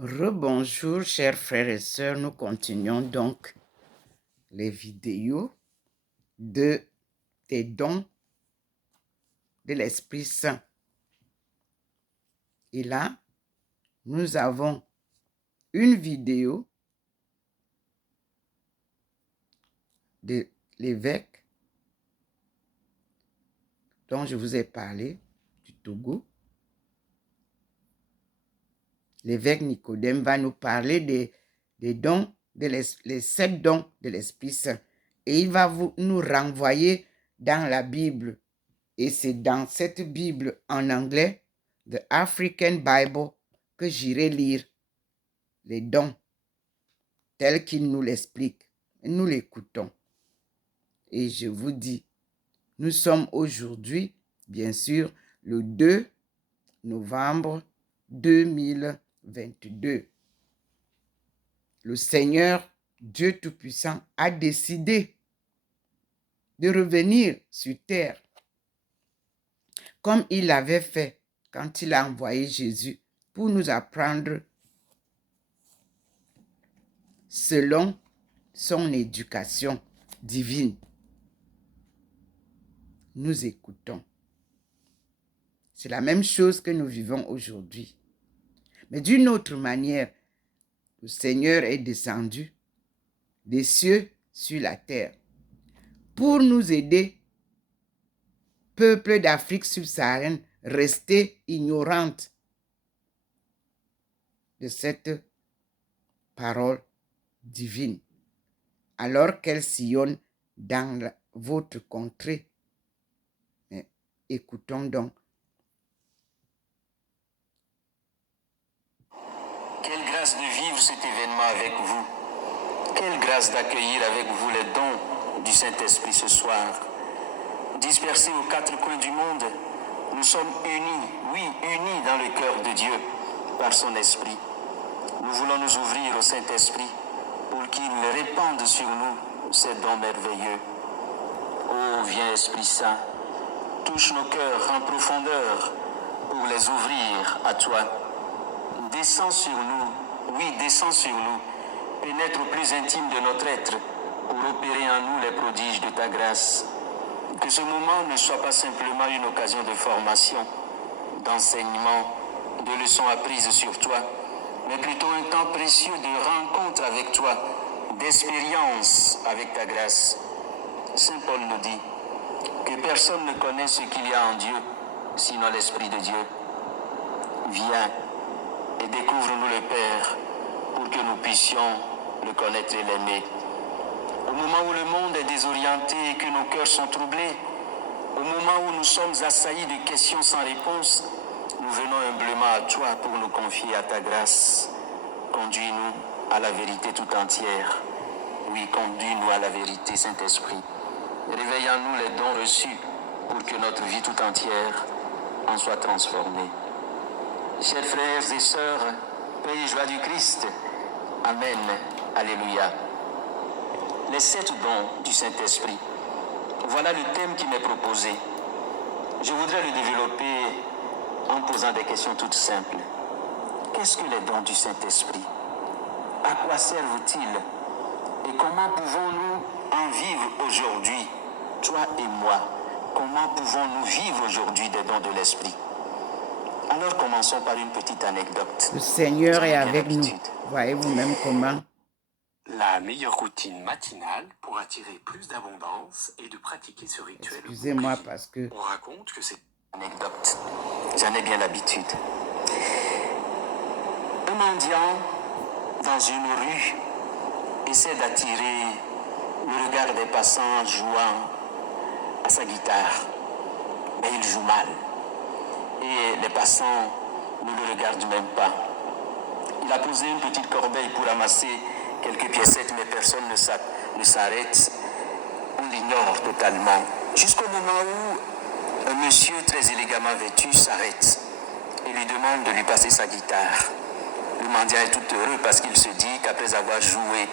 Rebonjour, chers frères et sœurs. Nous continuons donc les vidéos des dons de l'Esprit Saint. Et là, nous avons une vidéo de l'évêque dont je vous ai parlé, du Togo. L'évêque Nicodème va nous parler des dons, les 7 dons de l'Esprit Saint. Et il va nous renvoyer dans la Bible. Et c'est dans cette Bible en anglais, The African Bible, que j'irai lire les dons tels qu'il nous l'explique. Nous l'écoutons. Et je vous dis, nous sommes aujourd'hui, bien sûr, le 2 novembre 2022. Le Seigneur, Dieu Tout-Puissant, a décidé de revenir sur terre comme il l'avait fait quand il a envoyé Jésus pour nous apprendre selon son éducation divine. Nous écoutons. C'est la même chose que nous vivons aujourd'hui. Mais d'une autre manière, le Seigneur est descendu des cieux sur la terre pour nous aider, peuple d'Afrique subsaharienne, rester ignorante de cette parole divine, alors qu'elle sillonne dans votre contrée. Mais écoutons donc. Quelle grâce de vivre cet événement avec vous. Quelle grâce d'accueillir avec vous les dons du Saint-Esprit ce soir. Dispersés aux 4 coins du monde, nous sommes unis, oui, unis dans le cœur de Dieu par son Esprit. Nous voulons nous ouvrir au Saint-Esprit pour qu'il répande sur nous ces dons merveilleux. Ô viens Esprit Saint, touche nos cœurs en profondeur pour les ouvrir à toi. Descends sur nous, oui, descends sur nous, pénètre au plus intime de notre être pour opérer en nous les prodiges de ta grâce. Que ce moment ne soit pas simplement une occasion de formation, d'enseignement, de leçons apprises sur toi, mais plutôt un temps précieux de rencontre avec toi, d'expérience avec ta grâce. Saint Paul nous dit que personne ne connaît ce qu'il y a en Dieu, sinon l'Esprit de Dieu. Viens et découvre-nous le Père pour que nous puissions le connaître et l'aimer. Au moment où le monde est désorienté et que nos cœurs sont troublés, au moment où nous sommes assaillis de questions sans réponse, nous venons humblement à toi pour nous confier à ta grâce. Conduis-nous à la vérité tout entière. Oui, conduis-nous à la vérité, Saint-Esprit. Réveille en nous les dons reçus pour que notre vie tout entière en soit transformée. Chers frères et sœurs, paix et joie du Christ. Amen. Alléluia. Les 7 dons du Saint-Esprit. Voilà le thème qui m'est proposé. Je voudrais le développer en posant des questions toutes simples. Qu'est-ce que les dons du Saint-Esprit? À quoi servent-ils? Et comment pouvons-nous en vivre aujourd'hui, toi et moi? Comment pouvons-nous vivre aujourd'hui des dons de l'Esprit? Alors commençons par une petite anecdote. Le Seigneur est avec nous. Voyez-vous même comment? La meilleure routine matinale pour attirer plus d'abondance et de pratiquer ce rituel. Excusez-moi parce que... On raconte que c'est... Anecdote, j'en ai bien l'habitude. Un mendiant dans une rue essaie d'attirer le regard des passants jouant à sa guitare. Mais il joue mal. Et les passants ne le regardent même pas. Il a posé une petite corbeille pour ramasser quelques piécettes, mais personne ne s'arrête. On l'ignore totalement. Jusqu'au moment où un monsieur très élégamment vêtu s'arrête et lui demande de lui passer sa guitare. Le mendiant est tout heureux parce qu'il se dit qu'après avoir joué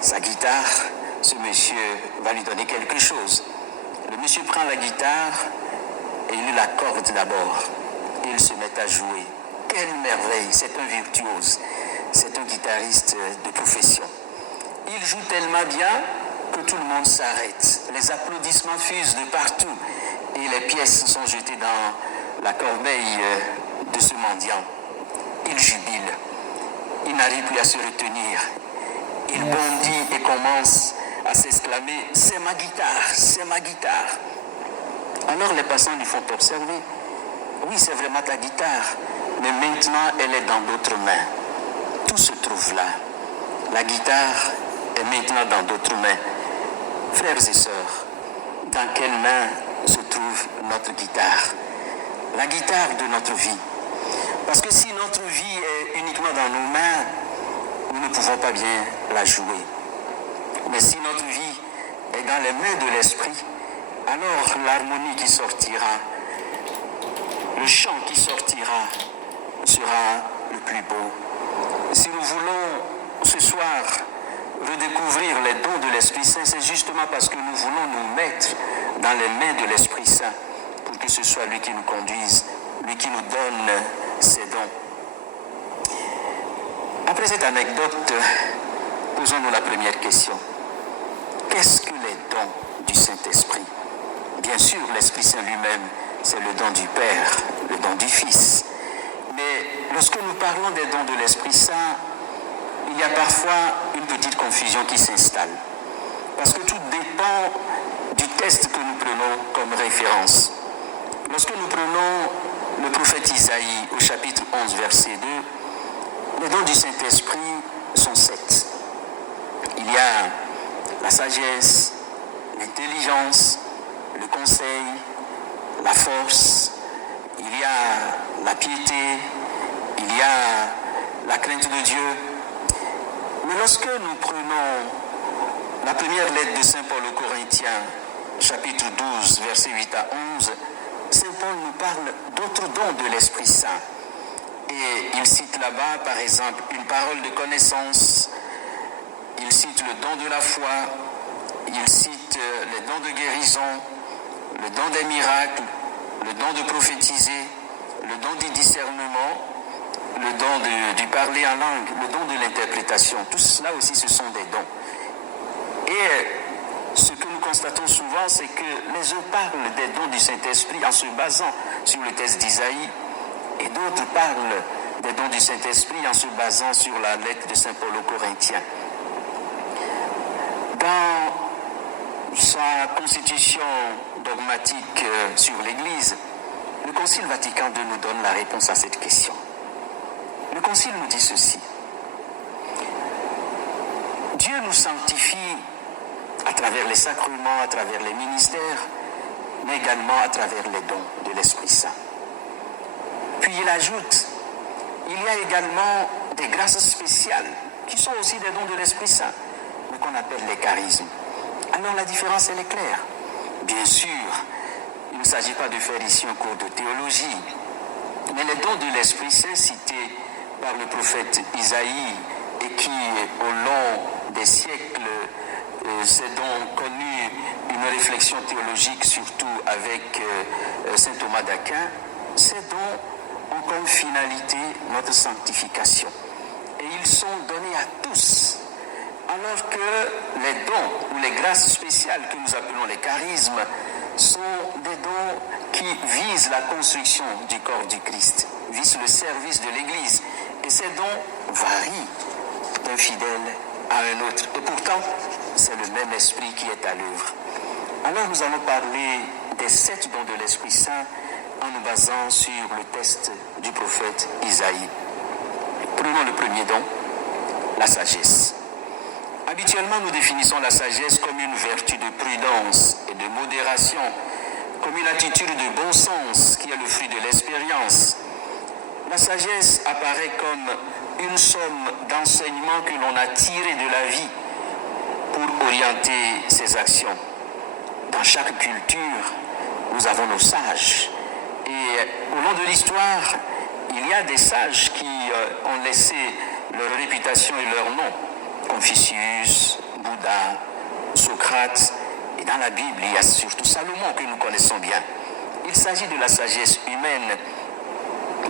sa guitare, ce monsieur va lui donner quelque chose. Le monsieur prend la guitare et il l'accorde d'abord. Et il se met à jouer. Quelle merveille, c'est un virtuose. c'est un guitariste de profession. Il joue tellement bien que tout le monde s'arrête. Les applaudissements fusent de partout et les pièces sont jetées dans la corbeille de ce mendiant. Il jubile. Il n'arrive plus à se retenir. Il bondit et commence à s'exclamer « C'est ma guitare, c'est ma guitare ». Alors les passants lui font observer « Oui, c'est vraiment ta guitare, mais maintenant elle est dans d'autres mains. » Tout se trouve là. La guitare est maintenant dans d'autres mains. Frères et sœurs, dans quelle main se trouve notre guitare? La guitare de notre vie. Parce que si notre vie est uniquement dans nos mains, nous ne pouvons pas bien la jouer. Mais si notre vie est dans les mains de l'esprit, alors l'harmonie qui sortira, le chant qui sortira sera le plus beau. Si nous voulons ce soir redécouvrir les dons de l'Esprit Saint, c'est justement parce que nous voulons nous mettre dans les mains de l'Esprit Saint pour que ce soit lui qui nous conduise, lui qui nous donne ses dons. Après cette anecdote, posons-nous la première question. Qu'est-ce que les dons du Saint-Esprit? Bien sûr, l'Esprit Saint lui-même, c'est le don du Père, le don du Fils. Mais lorsque nous parlons des dons de l'Esprit Saint, il y a parfois une petite confusion qui s'installe. Parce que tout dépend du texte que nous prenons comme référence. Lorsque nous prenons le prophète Isaïe au chapitre 11, verset 2, les dons du Saint-Esprit sont 7. Il y a la sagesse, l'intelligence, le conseil, la force, il y a la piété, il y a la crainte de Dieu. Mais lorsque nous prenons la première lettre de Saint Paul aux Corinthiens, chapitre 12, versets 8 à 11, Saint Paul nous parle d'autres dons de l'Esprit Saint. Et il cite là-bas, par exemple, une parole de connaissance, il cite le don de la foi, il cite les dons de guérison, le don des miracles, le don de prophétiser, le don du discernement, le don du parler en langue, le don de l'interprétation. Tout cela aussi, ce sont des dons. Et ce que nous constatons souvent, c'est que les uns parlent des dons du Saint-Esprit en se basant sur le texte d'Isaïe, et d'autres parlent des dons du Saint-Esprit en se basant sur la lettre de Saint Paul aux Corinthiens. Dans sa constitution dogmatique sur l'Église, le Concile Vatican II nous donne la réponse à cette question. Le Concile nous dit ceci. Dieu nous sanctifie à travers les sacrements, à travers les ministères, mais également à travers les dons de l'Esprit Saint. Puis il ajoute, il y a également des grâces spéciales qui sont aussi des dons de l'Esprit Saint, mais qu'on appelle les charismes. Alors la différence, elle est claire. Bien sûr, il ne s'agit pas de faire ici un cours de théologie, mais les dons de l'Esprit Saint cités par le prophète Isaïe et qui, au long des siècles, ces dons connu une réflexion théologique, surtout avec saint Thomas d'Aquin, ces dons ont comme finalité notre sanctification. Et ils sont donnés à tous. Alors que les dons ou les grâces spéciales que nous appelons les charismes sont des dons qui visent la construction du corps du Christ, visent le service de l'Église. Et ces dons varient d'un fidèle à un autre. Et pourtant, c'est le même esprit qui est à l'œuvre. Alors nous allons parler des 7 dons de l'Esprit Saint en nous basant sur le texte du prophète Isaïe. Prenons le premier don, la sagesse. Habituellement, nous définissons la sagesse comme une vertu de prudence et de modération, comme une attitude de bon sens qui est le fruit de l'expérience. La sagesse apparaît comme une somme d'enseignements que l'on a tirés de la vie pour orienter ses actions. Dans chaque culture, nous avons nos sages. Et au long de l'histoire, il y a des sages qui ont laissé leur réputation et leur nom. Confucius, Bouddha, Socrate. Et dans la Bible, il y a surtout Salomon que nous connaissons bien. Il s'agit de la sagesse humaine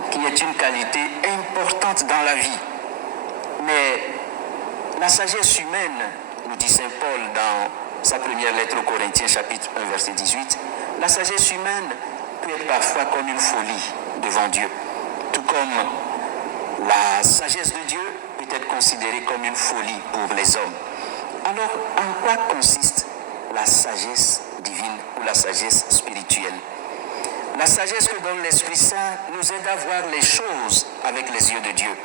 qui est une qualité importante dans la vie. Mais la sagesse humaine, nous dit Saint Paul dans sa première lettre aux Corinthiens, chapitre 1, verset 18, la sagesse humaine peut être parfois comme une folie devant Dieu, tout comme la sagesse de Dieu peut être considérée comme une folie pour les hommes. Alors, en quoi consiste la sagesse divine ou la sagesse spirituelle? La sagesse que donne l'Esprit Saint nous aide à voir les choses avec les yeux de Dieu.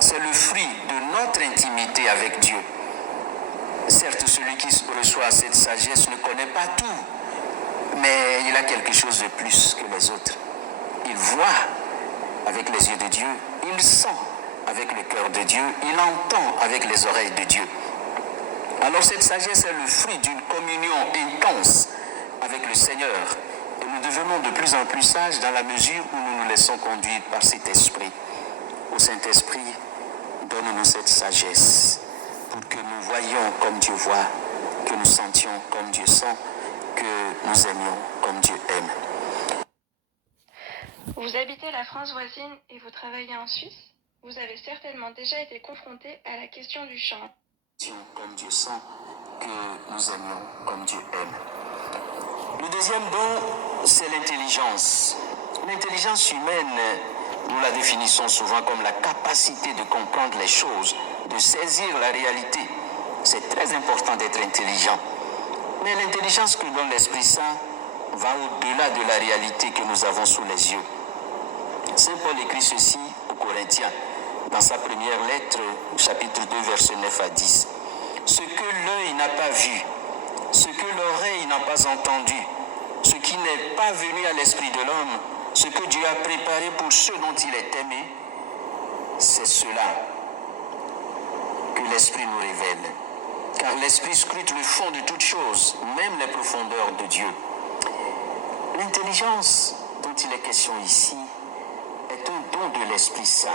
C'est le fruit de notre intimité avec Dieu. Certes, celui qui reçoit cette sagesse ne connaît pas tout, mais il a quelque chose de plus que les autres. Il voit avec les yeux de Dieu, il sent avec le cœur de Dieu, il entend avec les oreilles de Dieu. Alors cette sagesse est le fruit d'une communion intense avec le Seigneur. Et nous devenons de plus en plus sages dans la mesure où nous nous laissons conduire par cet esprit. Au Saint-Esprit, donne-nous cette sagesse pour que nous voyions comme Dieu voit, que nous sentions comme Dieu sent, que nous aimions comme Dieu aime. Vous habitez la France voisine et vous travaillez en Suisse? Vous avez certainement déjà été confronté à la question du chant. Comme Dieu sent, que nous aimions comme Dieu aime. Le deuxième don, c'est l'intelligence. L'intelligence humaine, nous la définissons souvent comme la capacité de comprendre les choses, de saisir la réalité. C'est très important d'être intelligent. Mais l'intelligence que donne l'Esprit Saint va au-delà de la réalité que nous avons sous les yeux. Saint Paul écrit ceci aux Corinthiens, dans sa première lettre, chapitre 2, versets 9 à 10. Ce que l'œil n'a pas vu, ce que l'oreille n'a pas entendu, ce qui n'est pas venu à l'esprit de l'homme, ce que Dieu a préparé pour ceux dont il est aimé, c'est cela que l'Esprit nous révèle. Car l'Esprit scrute le fond de toutes choses, même les profondeurs de Dieu. L'intelligence dont il est question ici est un don de l'Esprit Saint.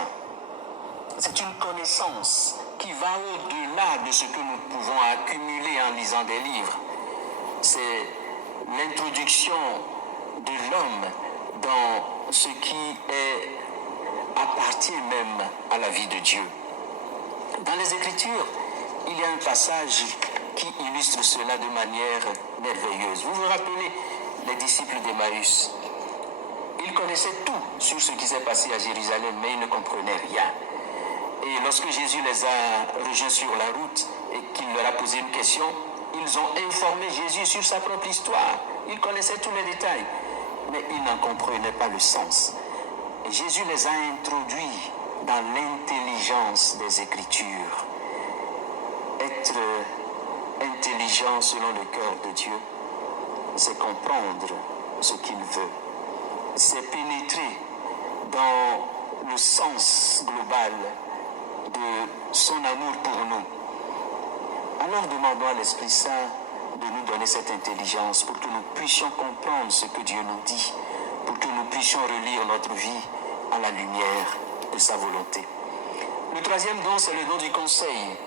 C'est une connaissance qui va au-delà de ce que nous pouvons accumuler en lisant des livres. C'est l'introduction de l'homme dans ce qui appartient même à la vie de Dieu. Dans les Écritures, il y a un passage qui illustre cela de manière merveilleuse. Vous vous rappelez les disciples d'Emmaüs? Ils connaissaient tout sur ce qui s'est passé à Jérusalem, mais ils ne comprenaient rien. Et lorsque Jésus les a rejoints sur la route et qu'il leur a posé une question, ils ont informé Jésus sur sa propre histoire. Ils connaissaient tous les détails, mais ils n'en comprenaient pas le sens. Et Jésus les a introduits dans l'intelligence des Écritures. Être intelligent selon le cœur de Dieu, c'est comprendre ce qu'il veut. C'est pénétrer dans le sens global de son amour pour nous. Alors demandons à l'Esprit Saint de nous donner cette intelligence pour que nous puissions comprendre ce que Dieu nous dit, pour que nous puissions relire notre vie à la lumière de sa volonté. Le troisième don, c'est le don du conseil.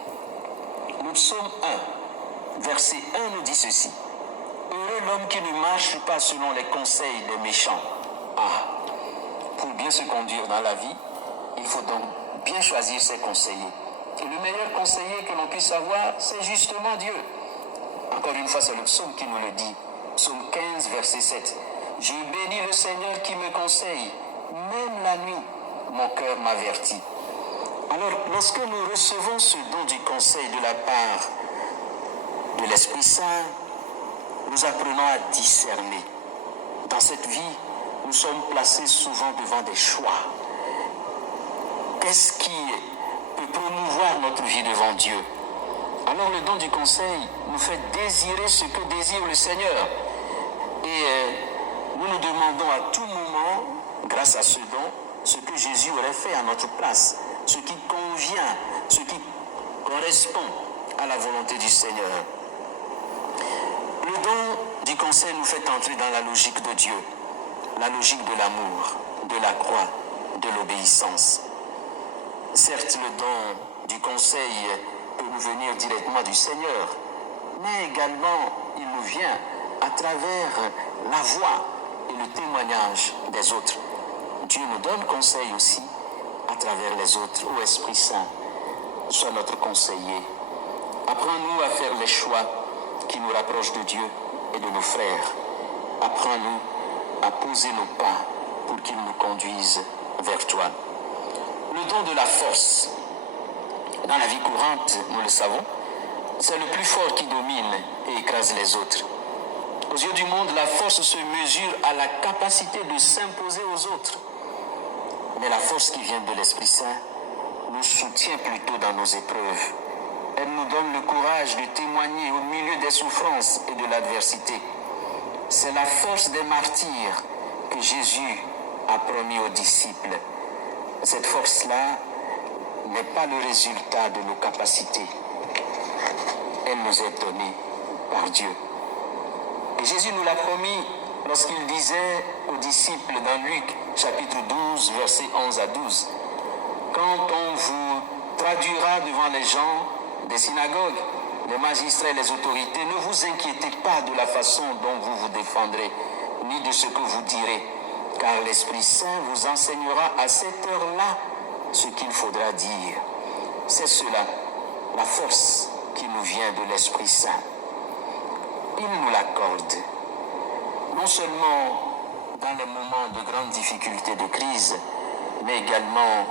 Le psaume 1, verset 1 nous dit ceci. Heureux l'homme qui ne marche pas selon les conseils des méchants. Pour bien se conduire dans la vie, il faut donc bien choisir ses conseillers. Et le meilleur conseiller que l'on puisse avoir, c'est justement Dieu. Encore une fois, c'est le psaume qui nous le dit. Psaume 15, verset 7. Je bénis le Seigneur qui me conseille. Même la nuit, mon cœur m'avertit. Alors, lorsque nous recevons ce don du conseil de la part de l'Esprit Saint, nous apprenons à discerner. Dans cette vie, nous sommes placés souvent devant des choix. Qu'est-ce qui peut promouvoir notre vie devant Dieu? Alors le don du conseil nous fait désirer ce que désire le Seigneur. Et nous nous demandons à tout moment, grâce à ce don, ce que Jésus aurait fait à notre place, ce qui convient, ce qui correspond à la volonté du Seigneur. Le don du conseil nous fait entrer dans la logique de Dieu, la logique de l'amour, de la croix, de l'obéissance. Certes, le don du conseil peut nous venir directement du Seigneur, mais également il nous vient à travers la voix et le témoignage des autres. Dieu nous donne conseil aussi à travers les autres, ô Esprit Saint. sois notre conseiller. Apprends-nous à faire les choix qui nous rapprochent de Dieu et de nos frères. Apprends-nous à poser nos pas pour qu'ils nous conduisent vers toi. Le don de la force. Dans la vie courante, nous le savons, c'est le plus fort qui domine et écrase les autres. Aux yeux du monde, la force se mesure à la capacité de s'imposer aux autres. Mais la force qui vient de l'Esprit Saint nous soutient plutôt dans nos épreuves. Elle nous donne le courage de témoigner au milieu des souffrances et de l'adversité. C'est la force des martyrs que Jésus a promis aux disciples. Cette force-là n'est pas le résultat de nos capacités. Elle nous est donnée par Dieu. Et Jésus nous l'a promis lorsqu'il disait aux disciples dans Luc chapitre 12, versets 11 à 12, « Quand on vous traduira devant les gens des synagogues, les magistrats et les autorités, ne vous inquiétez pas de la façon dont vous vous défendrez, ni de ce que vous direz, car l'Esprit Saint vous enseignera à cette heure-là ce qu'il faudra dire. » C'est cela, la force qui nous vient de l'Esprit Saint. Il nous l'accorde, non seulement dans les moments de grande difficulté, de crise, mais également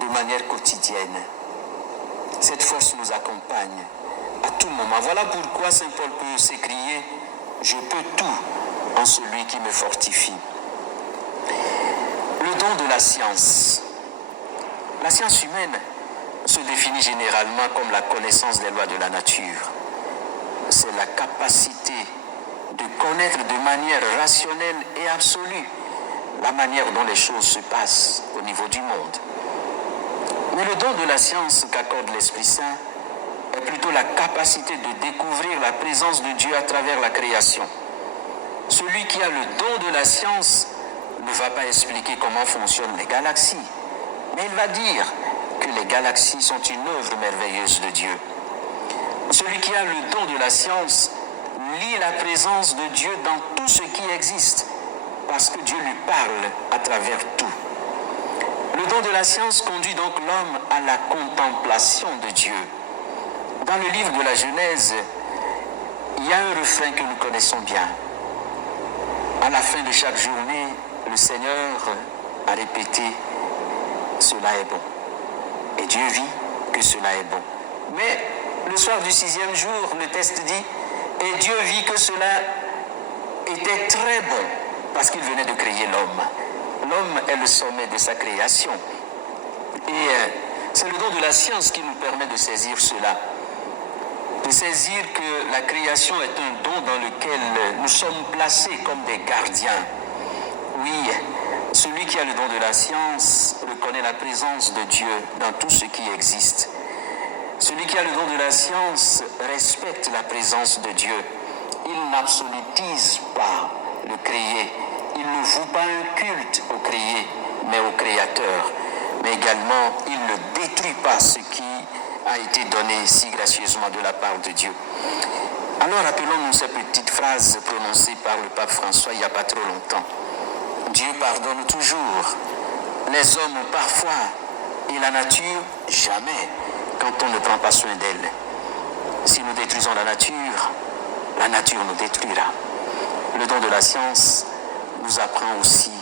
de manière quotidienne. Cette force nous accompagne à tout moment. Voilà pourquoi Saint Paul peut s'écrier « Je peux tout en celui qui me fortifie ». Le don de la science. La science humaine se définit généralement comme la connaissance des lois de la nature. C'est la capacité de connaître de manière rationnelle et absolue la manière dont les choses se passent au niveau du monde. Mais le don de la science qu'accorde l'Esprit Saint est plutôt la capacité de découvrir la présence de Dieu à travers la création. Celui qui a le don de la science ne va pas expliquer comment fonctionnent les galaxies, mais il va dire que les galaxies sont une œuvre merveilleuse de Dieu. Celui qui a le don de la science lie la présence de Dieu dans tout ce qui existe, parce que Dieu lui parle à travers tout. Le don de la science conduit donc l'homme à la contemplation de Dieu. Dans le livre de la Genèse, il y a un refrain que nous connaissons bien. À la fin de chaque journée, le Seigneur a répété « Cela est bon ». Et Dieu vit que cela est bon. Mais le soir du 6e jour, le texte dit « Et Dieu vit que cela était très bon » parce qu'il venait de créer l'homme. L'homme est le sommet de sa création. Et c'est le don de la science qui nous permet de saisir cela. De saisir que la création est un don dans lequel nous sommes placés comme des gardiens. Oui, celui qui a le don de la science reconnaît la présence de Dieu dans tout ce qui existe. Celui qui a le don de la science respecte la présence de Dieu. Il n'absolutise pas le créé. Il ne voue pas un culte au créé, mais au Créateur. Mais également, il ne détruit pas ce qui a été donné si gracieusement de la part de Dieu. Alors, rappelons-nous ces petites phrases prononcées par le pape François il n'y a pas trop longtemps. Dieu pardonne toujours, les hommes parfois, et la nature jamais, quand on ne prend pas soin d'elle. Si nous détruisons la nature nous détruira. Le don de la science nous apprend aussi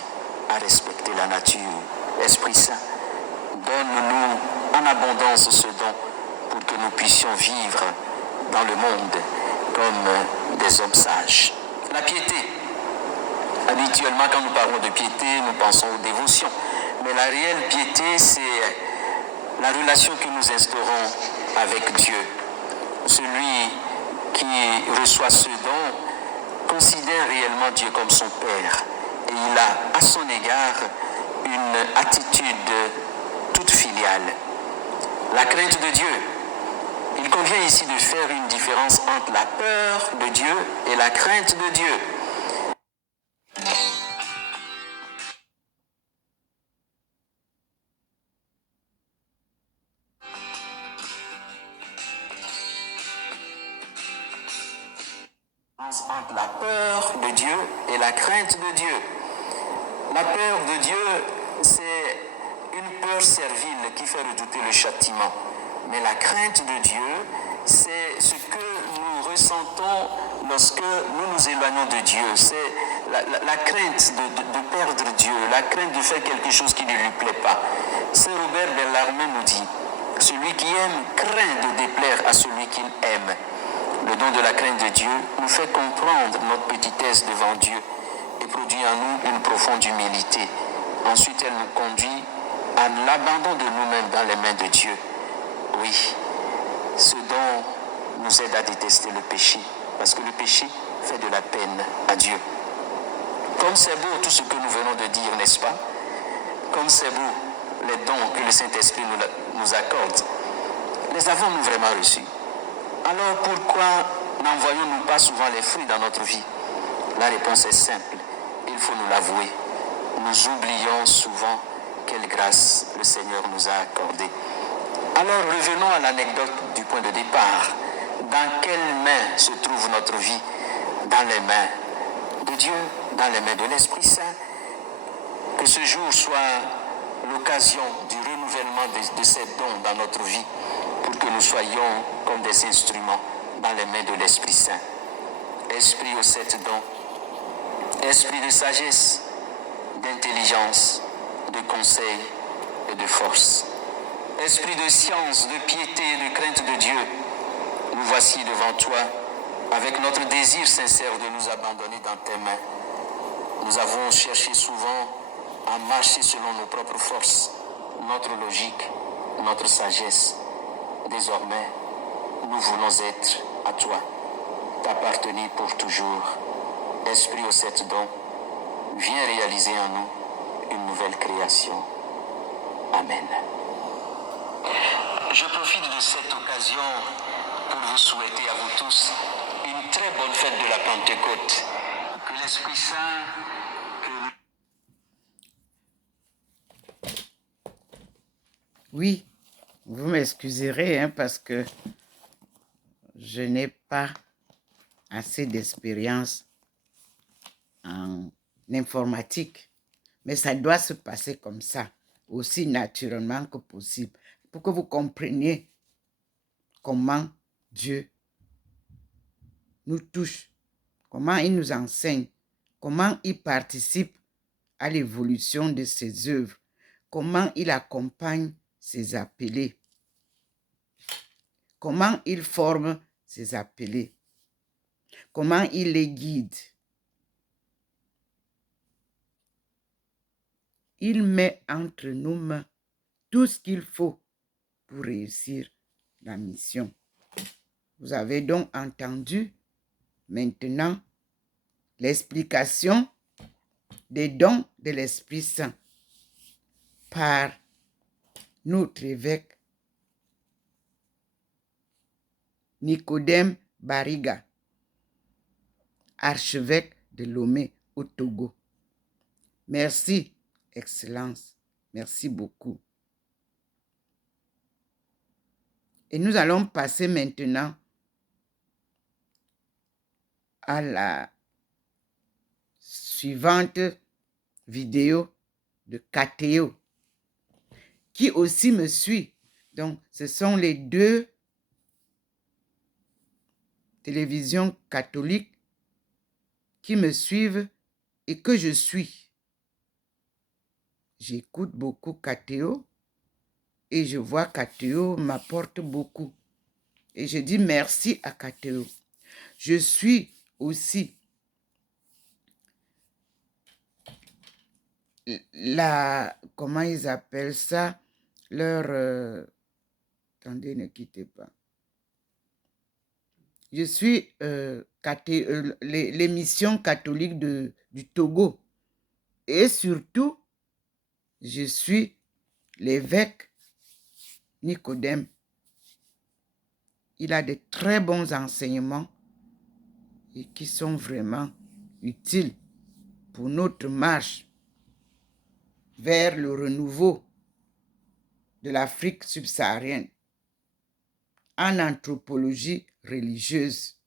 à respecter la nature. Esprit Saint, donne-nous en abondance ce don pour que nous puissions vivre dans le monde comme des hommes sages. La piété. Habituellement, quand nous parlons de piété, nous pensons aux dévotions. Mais la réelle piété, c'est la relation que nous instaurons avec Dieu. Celui qui reçoit ce don considère réellement Dieu comme son Père. Et il a à son égard une attitude toute filiale. La crainte de Dieu. Il convient ici de faire une différence entre la peur de Dieu et la crainte de Dieu. Entre la peur de Dieu et la crainte de Dieu. La peur de Dieu, c'est une peur peur servile qui fait redouter le châtiment. Mais la crainte de Dieu, c'est ce que nous ressentons lorsque nous nous éloignons de Dieu. C'est la crainte de perdre Dieu, la crainte de faire quelque chose qui ne lui plaît pas. Saint Robert Bellarmine nous dit, celui qui aime craint de déplaire à celui qu'il aime. Le don de la crainte de Dieu nous fait comprendre notre petitesse devant Dieu et produit en nous une profonde humilité. Ensuite, elle nous conduit à l'abandon de nous-mêmes dans les mains de Dieu. Oui, ce don nous aide à détester le péché, parce que le péché fait de la peine à Dieu. Comme c'est beau tout ce que nous venons de dire, n'est-ce pas? Comme c'est beau les dons que le Saint-Esprit nous accorde. Les avons-nous vraiment reçus? Alors pourquoi n'envoyons-nous pas souvent les fruits dans notre vie? La réponse est simple, il faut nous l'avouer. Nous oublions souvent quelle grâce le Seigneur nous a accordée. Alors revenons à l'anecdote du point de départ. Dans quelles mains se trouve notre vie? Dans les mains de Dieu, dans les mains de l'Esprit Saint. Que ce jour soit l'occasion du renouvellement de ces dons dans notre vie pour que nous soyons comme des instruments dans les mains de l'Esprit Saint. Esprit aux 7 dons, esprit de sagesse, d'intelligence, de conseil et de force. Esprit de science, de piété et de crainte de Dieu, nous voici devant toi avec notre désir sincère de nous abandonner dans tes mains. Nous avons cherché souvent à marcher selon nos propres forces, notre logique, notre sagesse. Désormais, nous voulons être à toi, t'appartenir pour toujours. Esprit aux 7 dons, viens réaliser en nous une nouvelle création. Amen. Je profite de cette occasion pour vous souhaiter à vous tous une très bonne fête de la Pentecôte. Que l'Esprit Saint, Oui, vous m'excuserez hein, parce que je n'ai pas assez d'expérience en informatique. Mais ça doit se passer comme ça, aussi naturellement que possible, pour que vous compreniez comment Dieu nous touche, comment il nous enseigne, comment il participe à l'évolution de ses œuvres, comment il accompagne ses appelés, comment il forme ses appelés, comment il les guide. Il met entre nos mains tout ce qu'il faut pour réussir la mission. Vous avez donc entendu maintenant l'explication des dons de l'Esprit Saint par notre évêque Nicodème Bariga, archevêque de Lomé au Togo. Merci, Excellence. Merci beaucoup. Et nous allons passer maintenant à la suivante vidéo de Kateo, qui aussi me suit. Donc, ce sont les 2 télévisions catholiques qui me suivent et que je suis. J'écoute beaucoup Kateo et je vois Kateo m'apporte beaucoup. Et je dis merci à Kateo. Je suis aussi comment ils appellent ça, attendez, ne quittez pas. Je suis l'émission catholique du Togo. Et surtout, je suis l'évêque Nicodème. Il a de très bons enseignements et qui sont vraiment utiles pour notre marche vers le renouveau de l'Afrique subsaharienne en anthropologie religieuse.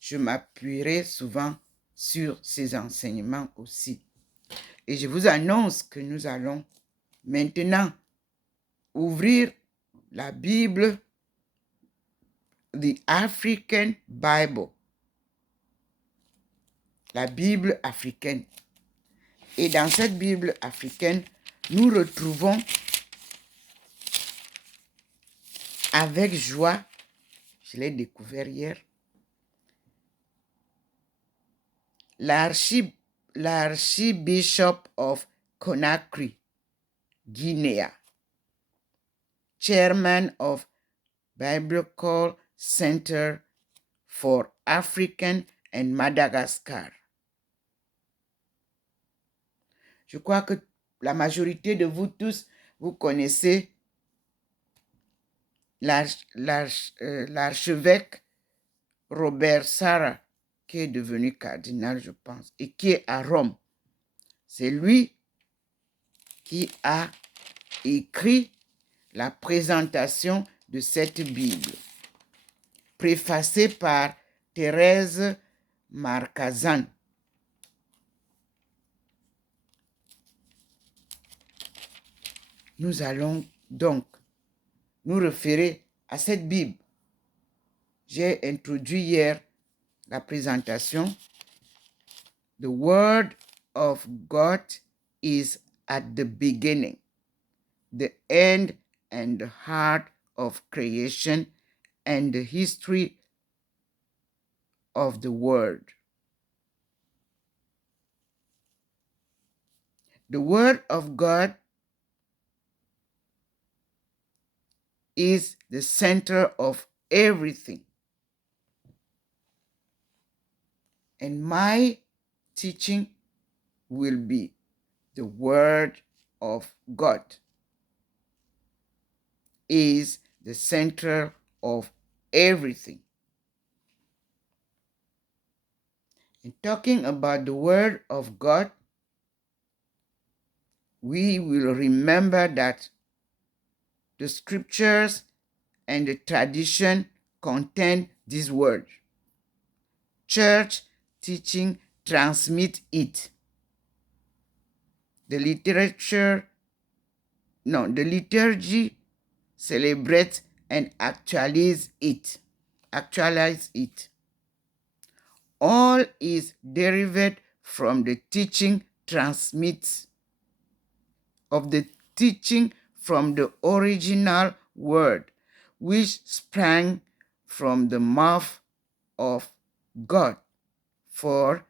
Je m'appuierai souvent sur ces enseignements aussi. Et je vous annonce que nous allons Maintenant, ouvrir la Bible, the African Bible, la Bible africaine. Et dans cette Bible africaine, nous retrouvons avec joie, je l'ai découvert hier, l'Archbishop of Conakry, Guinea, Chairman of Biblical Center for African and Madagascar. Je crois que la majorité de vous tous, vous connaissez l'archevêque Robert Sarah, qui est devenu cardinal, je pense, et qui est à Rome. C'est lui qui a écrit la présentation de cette Bible, préfacée par Thérèse Marcazan. Nous allons donc nous référer à cette Bible. J'ai introduit hier la présentation. The Word of God is at the beginning, the end and the heart of creation and the history of the world. The Word of God is the center of everything. And my teaching will be the Word of God is the center of everything. In talking about the Word of God, we will remember that the scriptures and the tradition contain this word. Church teaching transmit it. The liturgy celebrates and actualize it. All is derived from the teaching transmits of the teaching from the original word, which sprang from the mouth of God. For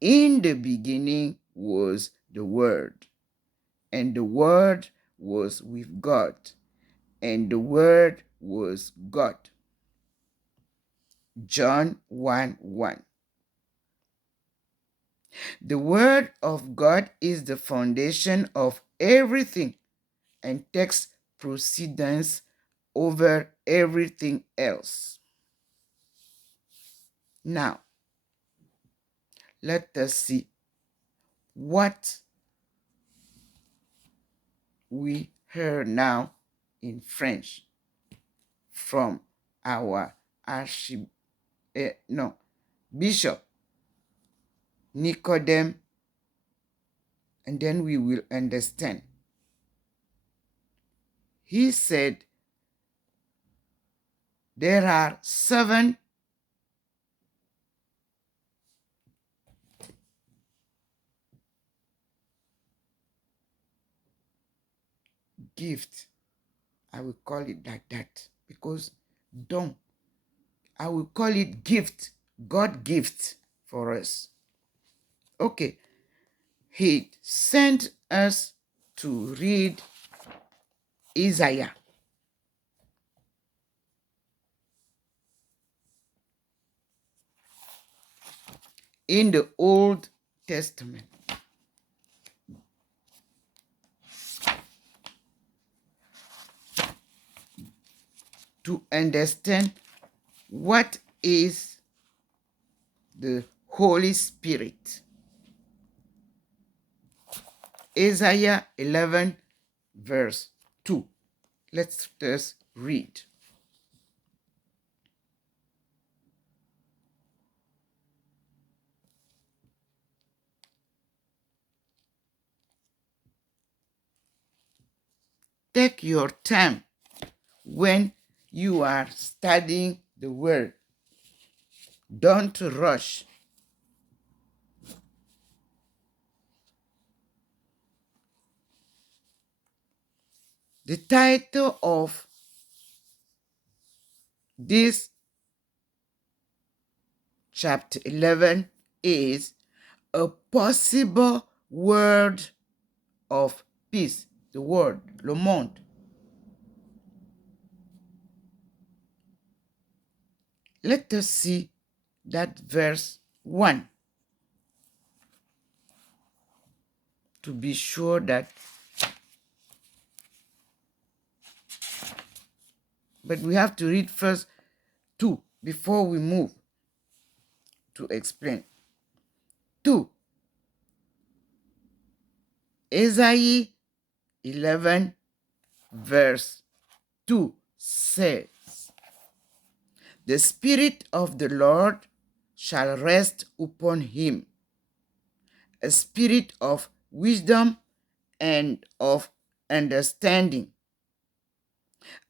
in the beginning was the Word, and the Word was with God, and the Word was God. John 1:1. The Word of God is the foundation of everything and takes precedence over everything else. Now, let us see what we heard now in French from our Bishop Nicodem, and then we will understand. He said there are 7 gifts. I will call it like that because I will call it gift, God gift for us. Okay, he sent us to read Isaiah. In the Old Testament. To understand what is the Holy Spirit. Isaiah 11 verse 2. Let's just read. take your time when you are studying the word. Don't rush. The title of this chapter 11 is A Possible Word of Peace. The word, le monde. Let us see that verse 1 to be sure that. But we have to read first 2 before we move to explain. 2. Isaiah 11 verse 2 says, The Spirit of the Lord shall rest upon him, a spirit of wisdom and of understanding,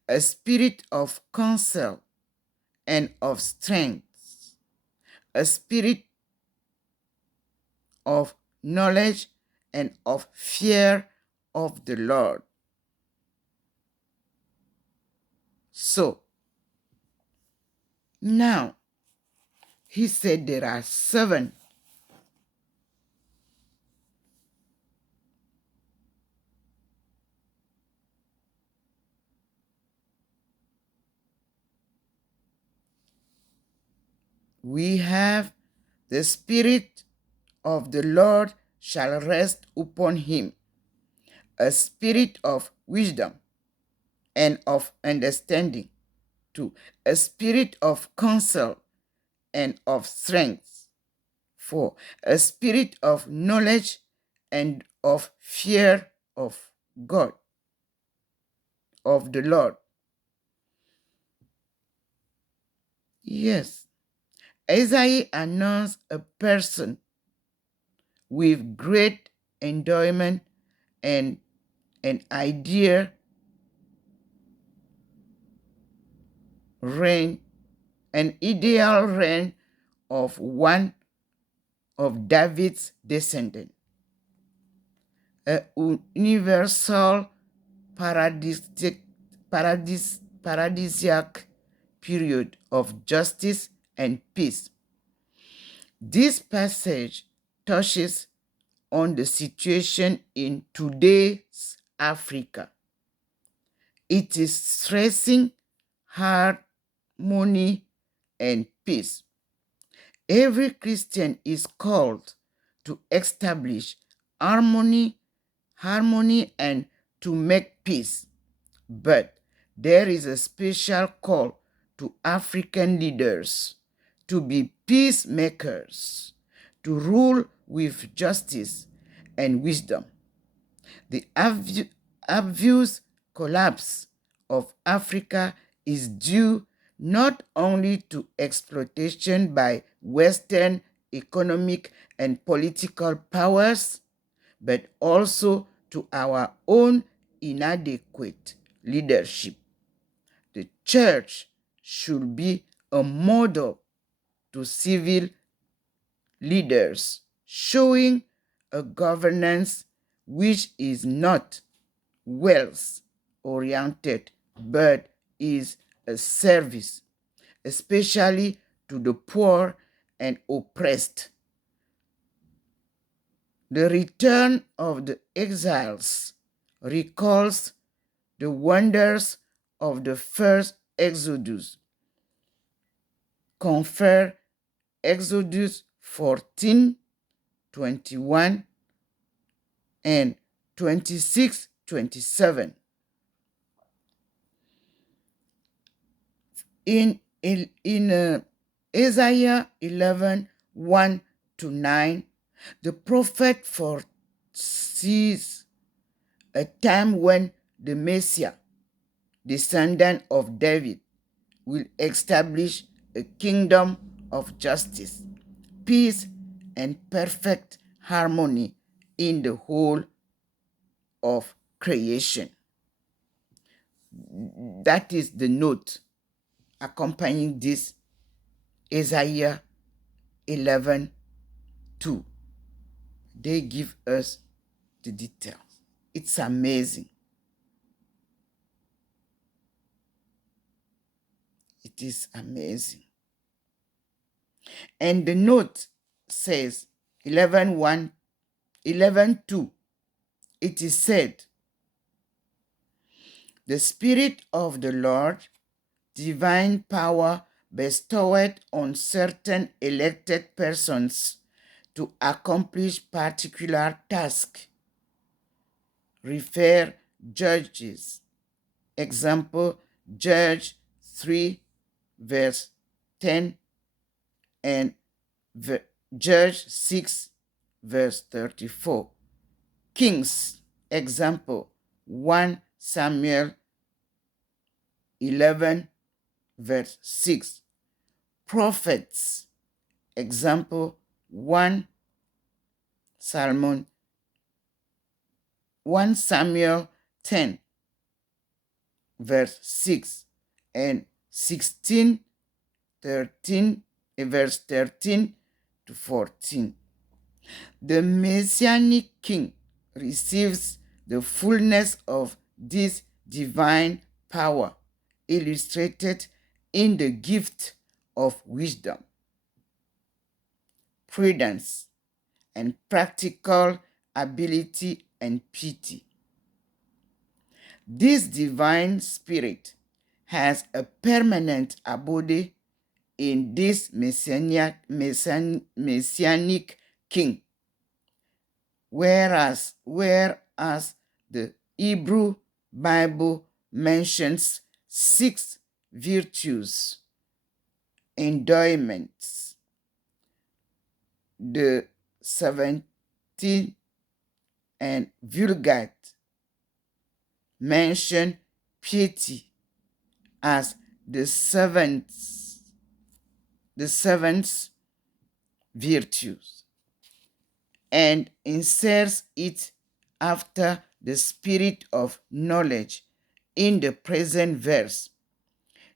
a spirit of counsel and of strength, a spirit of knowledge and of fear of the Lord. So, now, he said there are 7. We have the Spirit of the Lord shall rest upon him, a spirit of wisdom and of understanding, 2. A spirit of counsel and of strength, 4. A spirit of knowledge and of fear of God, of the Lord. Yes, Isaiah announced a person with great endowment and an ideal reign of one of David's descendants, a universal paradisiac period of justice and peace. This passage touches on the situation in today's Africa. It is stressing harmony and peace. Every Christian is called to establish harmony and to make peace. But there is a special call to African leaders to be peacemakers, to rule with justice and wisdom. The obvious collapse of Africa is due not only to exploitation by Western economic and political powers, but also to our own inadequate leadership. The church should be a model to civil leaders, showing a governance which is not wealth-oriented, but is a service, especially to the poor and oppressed. The return of the exiles recalls the wonders of the first Exodus. Compare Exodus 14:21 and 26:27. In Isaiah 11:1-9, the prophet foresees a time when the Messiah, descendant of David, will establish a kingdom of justice, peace, and perfect harmony in the whole of creation. That is the note accompanying this Isaiah 11:2. They give us the details. It's amazing. It is amazing. And the note says 11:2. It is said, the Spirit of the Lord, divine power bestowed on certain elected persons to accomplish particular tasks. Refer Judges. Example, Judge 3, verse 10, and Judge 6, verse 34. Kings. Example, 1 Samuel 11, verse 6. Prophets. Example, 1 Samuel 10, verse 6, and 13, verse 13 to 14. The Messianic King receives the fullness of this divine power, illustrated in the gift of wisdom, prudence, and practical ability and piety. This divine spirit has a permanent abode in this messianic king, whereas the Hebrew Bible mentions 6 virtues, endowments. The 17th and Vulgate mention piety as the seventh virtues, and inserts it after the spirit of knowledge in the present verse.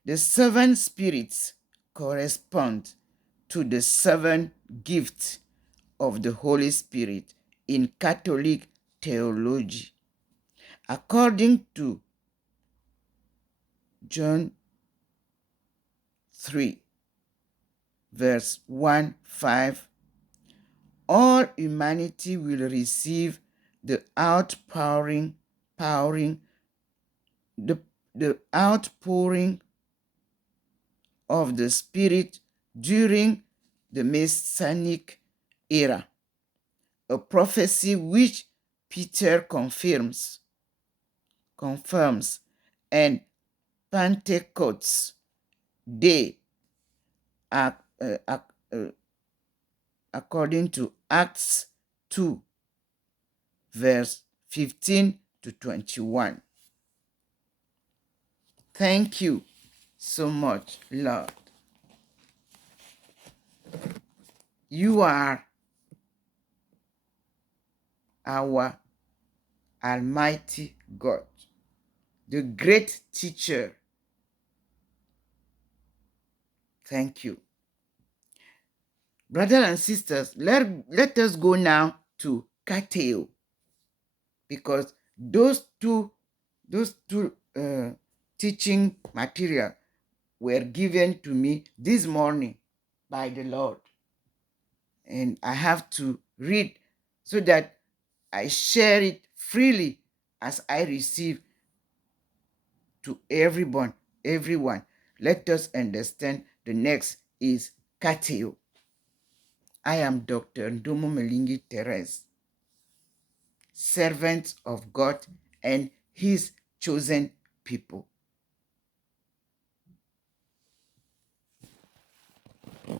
The 7 spirits correspond to the 7 gifts of the Holy Spirit in Catholic theology. According to John 3, verse 1-5, all humanity will receive the outpouring of the Spirit during the Messianic era, a prophecy which Peter confirms, and Pentecost Day, according to Acts 2, verse 15 to 21. Thank you so much, Lord. You are our Almighty God, the great teacher. Thank you. Brothers and sisters, let us go now to Kateo, because those two teaching material were given to me this morning by the Lord, and I have to read so that I share it freely as I receive to everyone. Let us understand. The next is Kateo. I am Dr. Ndomo Melingi Therese, servant of God and his chosen people.